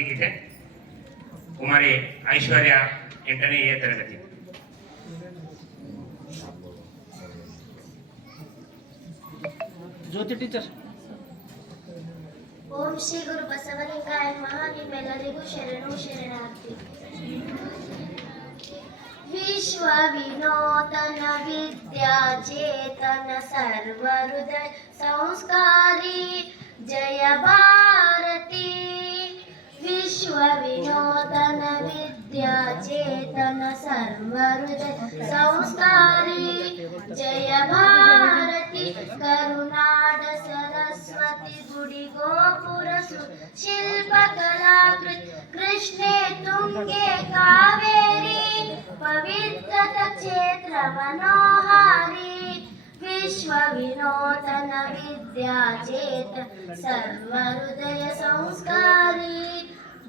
Certificate ಕುಮಾರಿ ಐಶ್ವರ್ಯ ಎಂಟನೇ A ತರಗತಿ ಜ್ಯೋತಿ teacher ಓಂ ಶ್ರೀ ಗುರು ಬಸವಲಿಂಗಾಯ ನಮಃ ನಿಮ್ಮೆಲ್ಲರಿಗೂ ಶರಣು ಶರಣಾರ್ಥಿ ವಿಶ್ವ ವಿನೂತನ ವಿದ್ಯಾ ಚೇತನ ಸರ್ವ ಹೃದಯ ಸಂಸ್ಕಾರಿ श्व विद्या चेतन सर्वहृदय संस्कारी। जय भारति। करुणाड सरस्वति गुडि गोपुरसु गोपुरस् शिल्पकलाकृष्णे तुङ्गे कावेरी। पवित्रतक्षेत्र मनोहारी विश्वविनूतन विद्या चेत सर्वहृदय संस्कारी।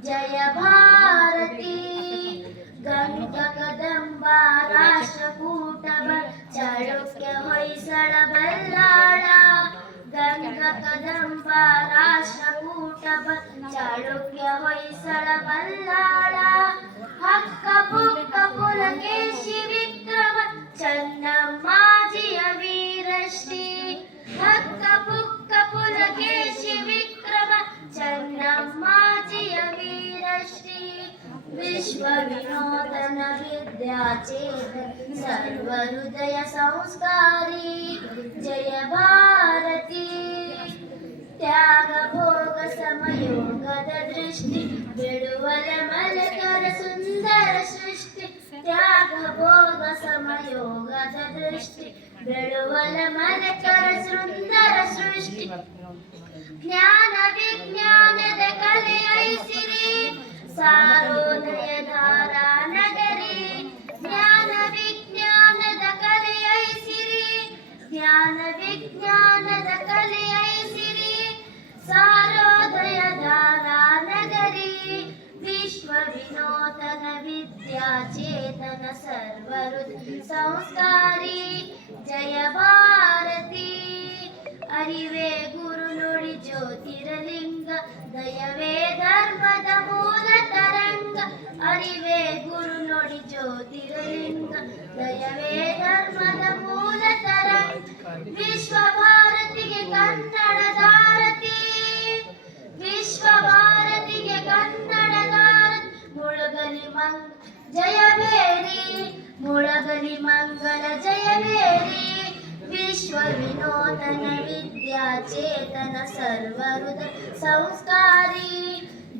जय भारती। गरुड कदम्बा राष्ट्रकूट चाणक्य होयसळ बल्लाळ गंग कदम्बा राष्ट्रकूट चाणक्य होयसळ बल्लाळ हक्क पुक्क पुलकेशी विक्रम चन्ना विनोदन हृदयाचे सर्व हृदय संस्कारी जय भारती त्याग भोग समयोगद दृष्टी बिडुवल मलकर सुंदर सृष्टि त्याग भोग समयोगद दृष्टि बिडुवल मलकर सुंदर सृष्टि ज्ञान विज्ञानद कले चेतन सर्वरुद् संस्कारी जय भारती अरिवे गुरुनुडि ज्योतिरलिङ्ग दयवे धर्मद मूल तरङ्ग अरिवे गुरुनुडि ज्योतिरलिङ्ग दयवे धर्मद मूल तरङ्ग विश्व ಮುಳಗಲಿ ಮಂಗಲ ಜಯಬೇರಿ ವಿಶ್ವ ವಿನೂತನ ವಿದ್ಯಾ ಚೇತನ ಸರ್ವರುದ ಸಂಸ್ಕಾರಿ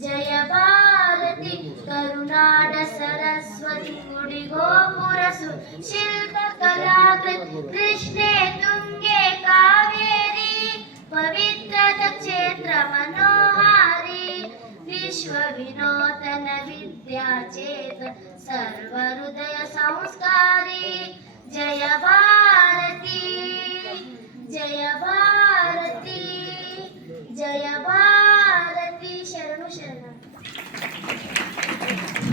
ಜಯ ಭಾರತಿ ಕರುನಾಡ ಸರಸ್ವತಿ ಗುಡಿ ಗೋಪುರ ಸು ಶಿಲ್ಪ ಕಲಾಕೃತಿ ಕೃಷ್ಣೆ ತುಂಗೆ ಕಾವೇರಿ ಪವಿತ್ರದ ಕ್ಷೇತ್ರ ಮನೋಹಾರಿ ವಿಶ್ವ ವಿನೂತನ ವಿದ್ಯಾ ಚೇತ जय